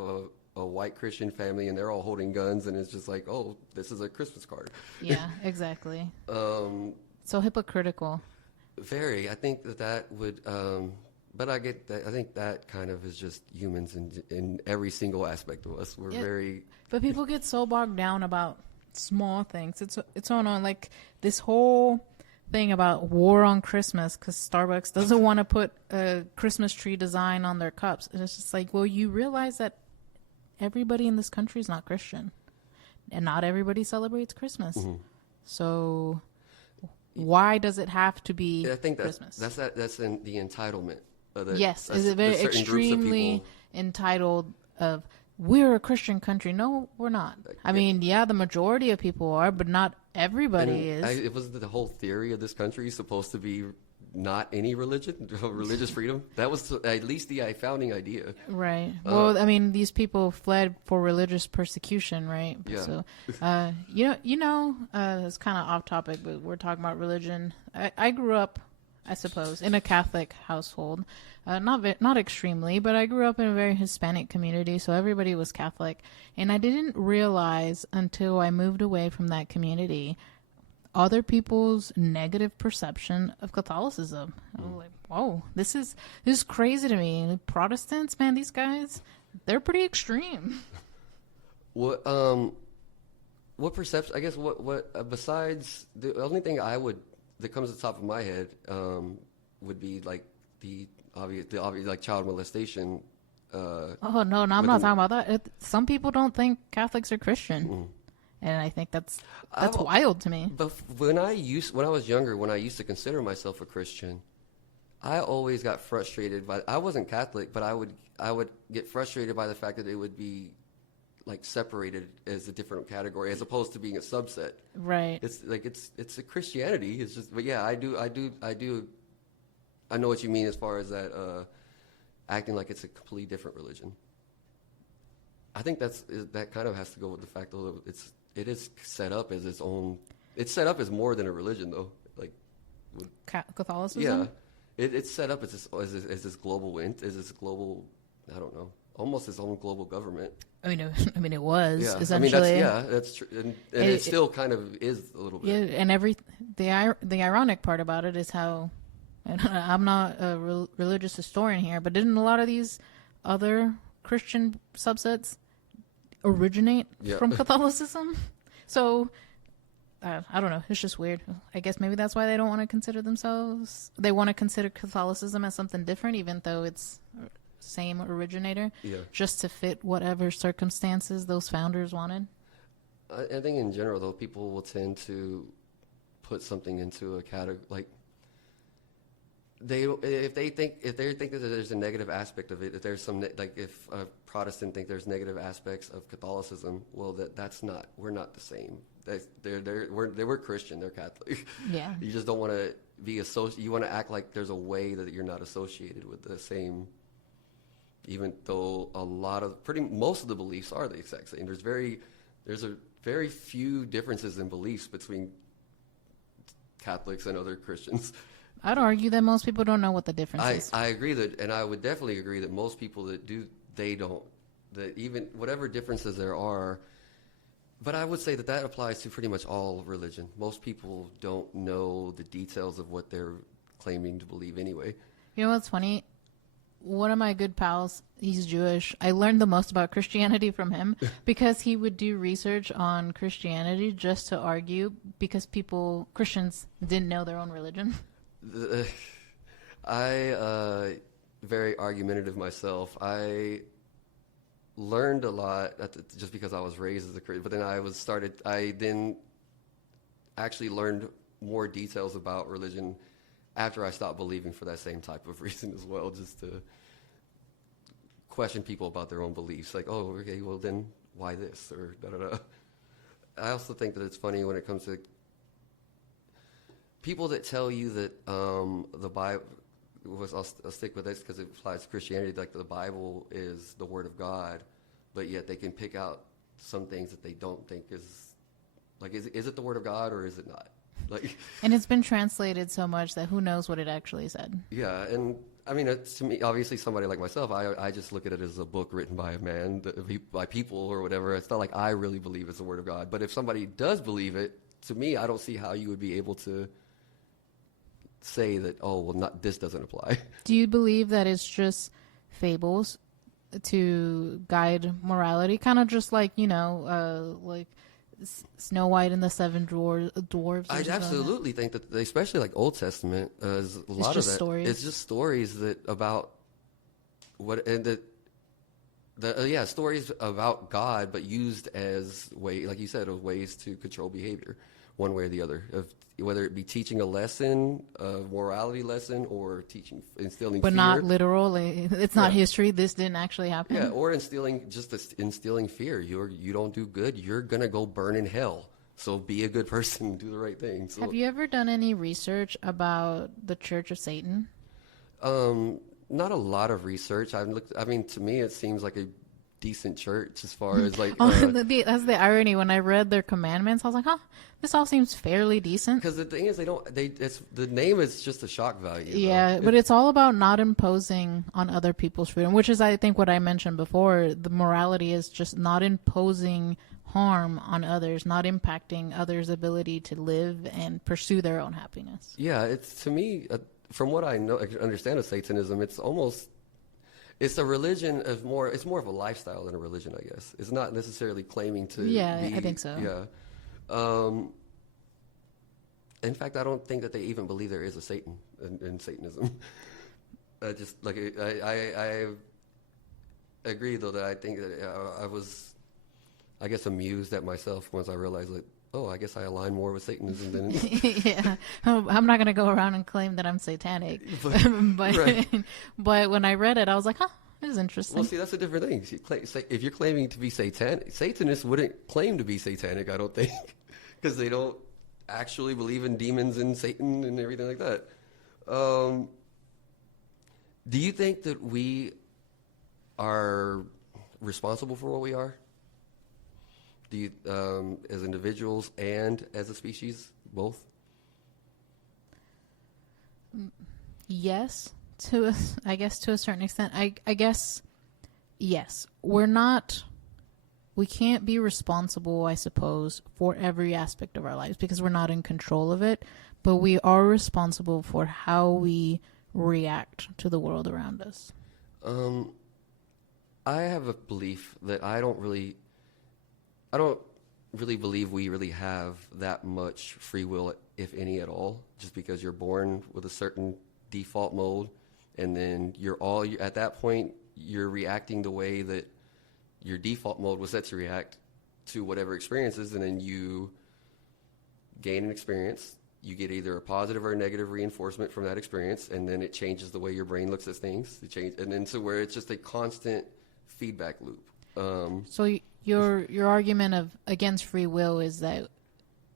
a white Christian family and they're all holding guns and it's just like, oh, this is a Christmas card. Yeah, exactly. So hypocritical. Very. I think that would... but I get that. I think that kind of is just humans in every single aspect of us. We're very. But people get so bogged down about small things. It's on like this whole thing about war on Christmas because Starbucks doesn't want to put a Christmas tree design on their cups. And it's just like, well, you realize that everybody in this country is not Christian, and not everybody celebrates Christmas. Mm-hmm. So why does it have to be? I think Christmas? That's in the entitlement. Yes, is it very extremely entitled of we're a Christian country? No, we're not. I mean, the majority of people are, but not everybody is. It was the whole theory of this country supposed to be not any religion, religious freedom. That was at least the founding idea. Right. Well, I mean, these people fled for religious persecution, right? Yeah. So, it's kind of off topic, but we're talking about religion. I grew up, I suppose, in a Catholic household. Not extremely, but I grew up in a very Hispanic community, so everybody was Catholic. And I didn't realize until I moved away from that community other people's negative perception of Catholicism. I was like, whoa, this is crazy to me. Protestants, man, these guys, they're pretty extreme. What perception? I guess what besides the only thing that comes to the top of my head would be like the obvious like child molestation. No, I'm not talking about that. Some people don't think Catholics are Christian. Mm. And I think that's wild to me. But when I was younger, when I used to consider myself a Christian, I always got frustrated by. I wasn't Catholic, but I would get frustrated by the fact that it would be like separated as a different category as opposed to being a subset. Right. It's like it's a Christianity. It's just, but yeah, I know what you mean as far as that acting like it's a completely different religion. I think that kind of has to go with the fact that it is set up as its own. It's set up as more than a religion, though. Like Catholicism. Yeah, it's set up as this global I don't know. almost its own global government. I mean, it was essentially. That's true, and it still kind of is a little bit. Yeah, and the ironic part about it is how, and I'm not a religious historian here, but didn't a lot of these other Christian subsets originate from Catholicism? So I don't know. It's just weird. I guess maybe that's why they don't want to consider themselves. They want to consider Catholicism as something different, even though it's same originator, just to fit whatever circumstances those founders wanted. I think in general, though, people will tend to put something into a category like if they think that there's a negative aspect of it, if there's some like if a Protestant think there's negative aspects of Catholicism, well, that's not, we're not the same. We're Christian, they're Catholic. Yeah, you just don't want to be associated. You want to act like there's a way that you're not associated with the same. Even though most of the beliefs are the exact same. There's a very few differences in beliefs between Catholics and other Christians. I'd argue that most people don't know what the difference is. I agree that, and I would definitely agree that most people that do, they don't. That even whatever differences there are, but I would say that applies to pretty much all religion. Most people don't know the details of what they're claiming to believe anyway. You know what's funny? One of my good pals, he's Jewish. I learned the most about Christianity from him because he would do research on Christianity just to argue because Christians didn't know their own religion. Very argumentative myself. I learned a lot just because I was raised as a Christian, but then I then actually learned more details about religion after I stopped believing for that same type of reason as well, just to question people about their own beliefs. Like, oh, okay, well then why this? Or da-da-da. I also think that it's funny when it comes to people that tell you that the Bible, I'll stick with this because it applies to Christianity, like the Bible is the Word of God, but yet they can pick out some things that they don't think is it the Word of God or is it not? And it's been translated so much that who knows what it actually said. Yeah, and I mean, to me, obviously somebody like myself, I just look at it as a book written by a man, by people or whatever. It's not like I really believe it's the Word of God. But if somebody does believe it, to me, I don't see how you would be able to say that, oh, well, this doesn't apply. Do you believe that it's just fables to guide morality? Kind of just like, like Snow White and the Seven Dwarves. I absolutely think that, especially like Old Testament, is a lot of that. Stories. It's just stories about what, and stories about God, but used as like you said, of ways to control behavior, one way or the other. Whether it be teaching a lesson, a morality lesson, or instilling but fear. But not literal. It's not history. This didn't actually happen. Yeah, or instilling fear. You don't do good, you're going to go burn in hell. So be a good person, do the right thing. So, have you ever done any research about the Church of Satan? Not a lot of research. To me, it seems like a decent church as far as like that's the irony. When I read their commandments, I was like, this all seems fairly decent. Because the thing is, the name is just a shock value. Yeah, but it's all about not imposing on other people's freedom, which is, I think, what I mentioned before. The morality is just not imposing harm on others, not impacting others' ability to live and pursue their own happiness. Yeah, it's, to me, from what I understand of Satanism, it's a religion it's more of a lifestyle than a religion, I guess. It's not necessarily claiming to I think so. Yeah. In fact, I don't think that they even believe there is a Satan in Satanism. I agree, though, that I think that I was, I guess, amused at myself once I realized that, oh, I guess I align more with Satanism than... Yeah. I'm not going to go around and claim that I'm satanic. But when I read it, I was like, this is interesting. Well, see, that's a different thing. If you're claiming to be satanic, Satanists wouldn't claim to be satanic, I don't think, because they don't actually believe in demons and Satan and everything like that. Do you think that we are responsible for what we are? Do you, as individuals and as a species, both? Yes, to a certain extent. I guess yes, we can't be responsible, I suppose, for every aspect of our lives because we're not in control of it, but we are responsible for how we react to the world around us. I have a belief that I don't really believe we really have that much free will, if any at all, just because you're born with a certain default mode, and then at that point, you're reacting the way that your default mode was set to react to whatever experiences, and then you gain an experience. You get either a positive or a negative reinforcement from that experience, and then it changes the way your brain looks at things. And then to where it's just a constant feedback loop. So your argument against free will is that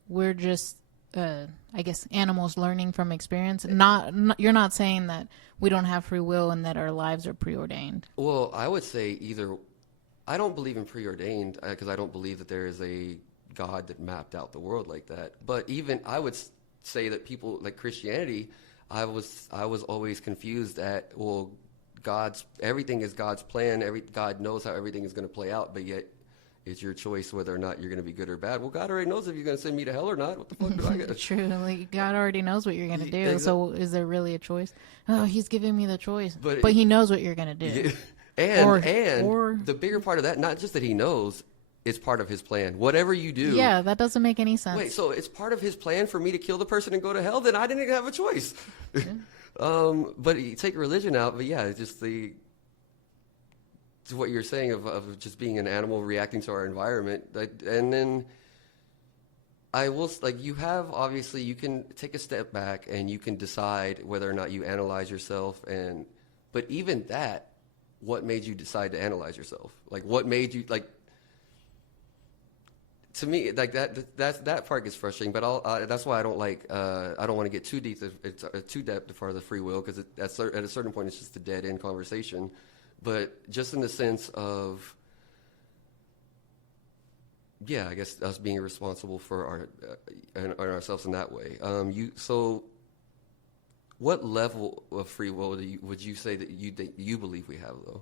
we're just, I guess, animals learning from experience. You're not saying that we don't have free will and that our lives are preordained. Well, I would say I don't believe in preordained because I don't believe that there is a God that mapped out the world like that. But even I would say that people like Christianity, I was always confused at, well, everything is God's plan. God knows how everything is going to play out, but yet it's your choice whether or not you're going to be good or bad. Well, God already knows if you're going to send me to hell or not. What the fuck do I get? True. Like, God already knows what you're going to do. Exactly. So is there really a choice? Oh, he's giving me the choice. But he knows what you're going to do. Yeah. And the bigger part of that, not just that he knows, it's part of his plan. Whatever you do. Yeah, that doesn't make any sense. Wait, so it's part of his plan for me to kill the person and go to hell? Then I didn't have a choice. Yeah. But you take religion out, but yeah, it's just what you're saying of just being an animal reacting to our environment. And then I will, you can take a step back and you can decide whether or not you analyze yourself. But even that, what made you decide to analyze yourself? Like, what made you, to me, like that part gets frustrating, but that's why I don't I don't want to get too deep, too depth for the free will, because at a certain point it's just a dead end conversation. But just in the sense of, I guess us being responsible for ourselves in that way. So, what level of free will would you say that you believe we have, though?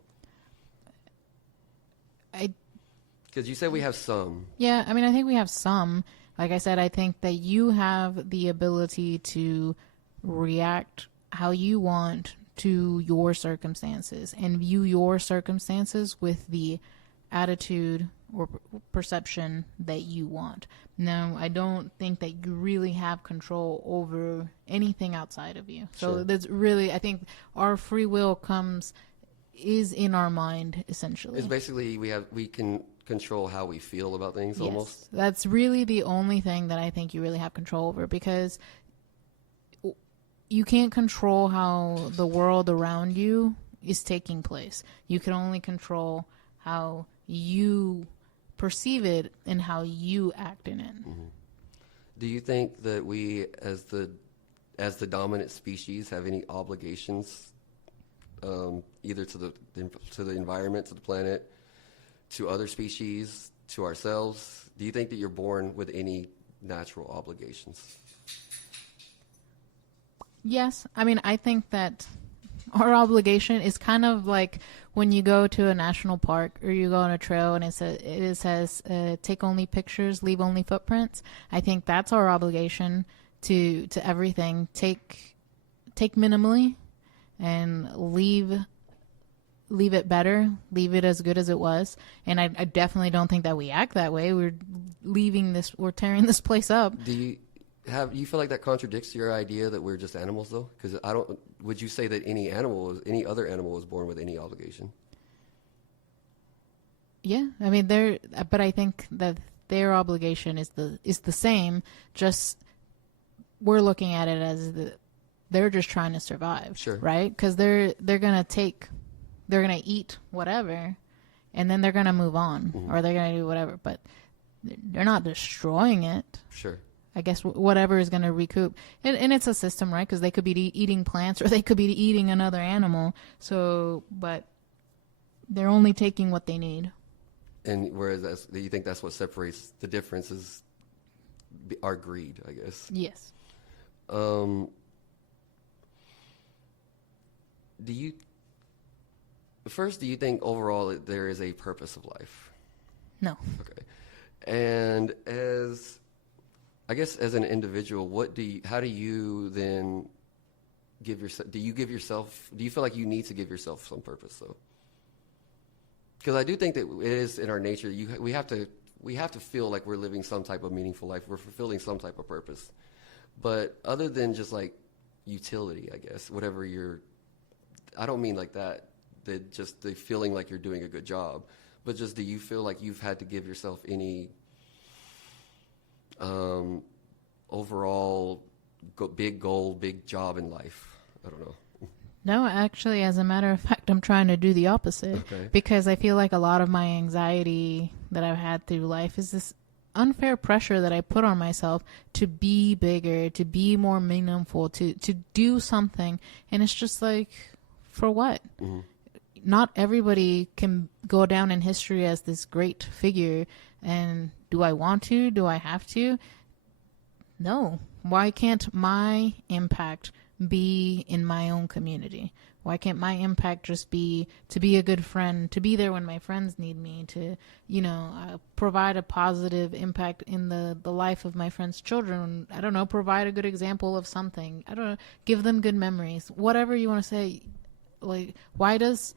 Because you said we have some. Yeah, I mean, I think we have some. Like I said, I think that you have the ability to react how you want to your circumstances and view your circumstances with the attitude or perception that you want. Now, I don't think that you really have control over anything outside of you. So that's really, I think our free will is in our mind, essentially. It's basically we can control how we feel about things, almost. That's really the only thing that I think you really have control over, because you can't control how the world around you is taking place. You can only control how you perceive it and how you act in it. Mm-hmm. Do you think that we, as the dominant species, have any obligations, either to the environment, to the planet, to other species, to ourselves? Do you think that you're born with any natural obligations? Yes. I mean, I think that our obligation is kind of like when you go to a national park or you go on a trail and it says take only pictures, leave only footprints. I think that's our obligation to everything. Take minimally and leave it better, leave it as good as it was. And I definitely don't think that we act that way. We're tearing this place up. You feel like that contradicts your idea that we're just animals, though? Because would you say that any other animal was born with any obligation? Yeah, I mean, but I think that their obligation is the same. Just we're looking at it as they're just trying to survive, sure, right? Because they're gonna eat whatever, and then they're gonna move on, mm-hmm. or they're gonna do whatever. But they're not destroying it. Sure. I guess whatever is going to recoup. And it's a system, right? Because they could be eating plants or they could be eating another animal. So, but they're only taking what they need. And whereas do you think that's what separates the differences? Our greed, I guess. Yes. first, do you think overall there is a purpose of life? No. Okay. And I guess as an individual, how do you then give yourself, do you feel like you need to give yourself some purpose though? Because I do think that it is in our nature, we have to feel like we're living some type of meaningful life. We're fulfilling some type of purpose. But other than just like utility, I guess, I don't mean like that, just the feeling like you're doing a good job, but just do you feel like you've had to give yourself any overall big goal, big job in life? I don't know. No, actually, as a matter of fact, I'm trying to do the opposite. Okay. Because I feel like a lot of my anxiety that I've had through life is this unfair pressure that I put on myself to be bigger, to be more meaningful, to do something. And it's just like, for what? Mm-hmm. Not everybody can go down in history as this great figure. And do I want to? Do I have to? No. Why can't my impact be in my own community? Why can't my impact just be to be a good friend, to be there when my friends need me, to, provide a positive impact in the life of my friends' children? I don't know, provide a good example of something. I don't know, give them good memories. Whatever you want to say. Like, why does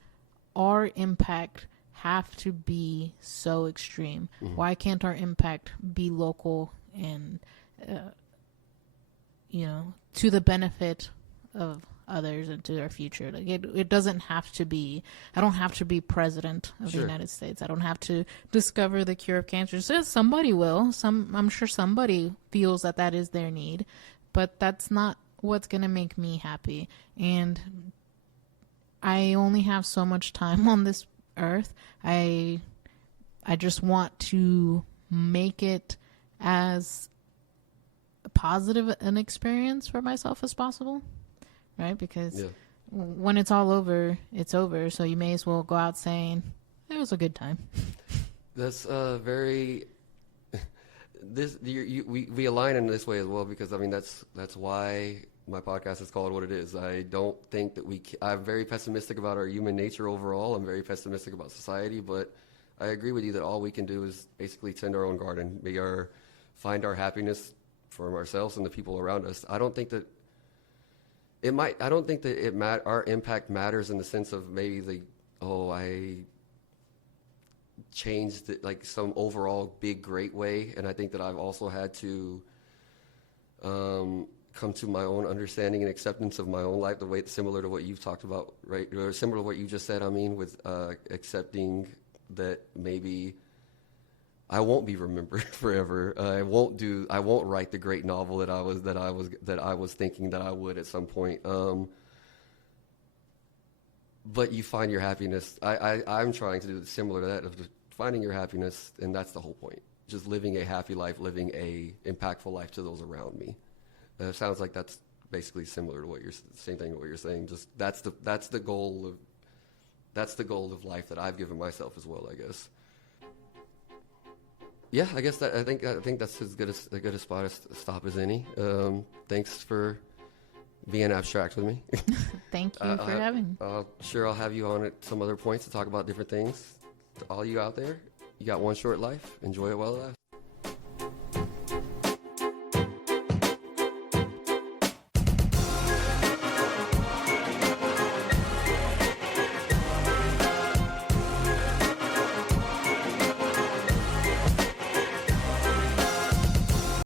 our impact have to be so extreme? Mm-hmm. Why can't our impact be local and to the benefit of others and to our future? Like it doesn't have to be, I don't have to be president of the United States. I don't have to discover the cure of cancer. So somebody will. I'm sure somebody feels that is their need, but that's not what's going to make me happy. And I only have so much time on this earth. I just want to make it as positive an experience for myself as possible, right? Because when it's all over, it's over. So you may as well go out saying it was a good time. That's very. We align in this way as well, because I mean that's why my podcast is called what it is. I don't think that I'm very pessimistic about our human nature overall. I'm very pessimistic about society, but I agree with you that all we can do is basically tend our own garden, find our happiness from ourselves and the people around us. I don't think that our impact matters in the sense of maybe I changed it like some overall big great way, and I think that I've also had to come to my own understanding and acceptance of my own life, the way similar to what you've talked about, right? Or similar to what you just said. I mean, with accepting that maybe I won't be remembered forever. I won't write the great novel that I was thinking that I would at some point. But you find your happiness. I'm trying to do similar to that, of just finding your happiness, and that's the whole point. Just living a happy life, living a impactful life to those around me. It sounds like that's basically similar to same thing to what you're saying. Just that's the goal of life that I've given myself as well, I guess. Yeah, I guess I think that's as good a spot to stop as any. Thanks for being abstract with me. Thank you for having me. Sure, I'll have you on at some other points to talk about different things. To all you out there, you got one short life. Enjoy it while it lasts.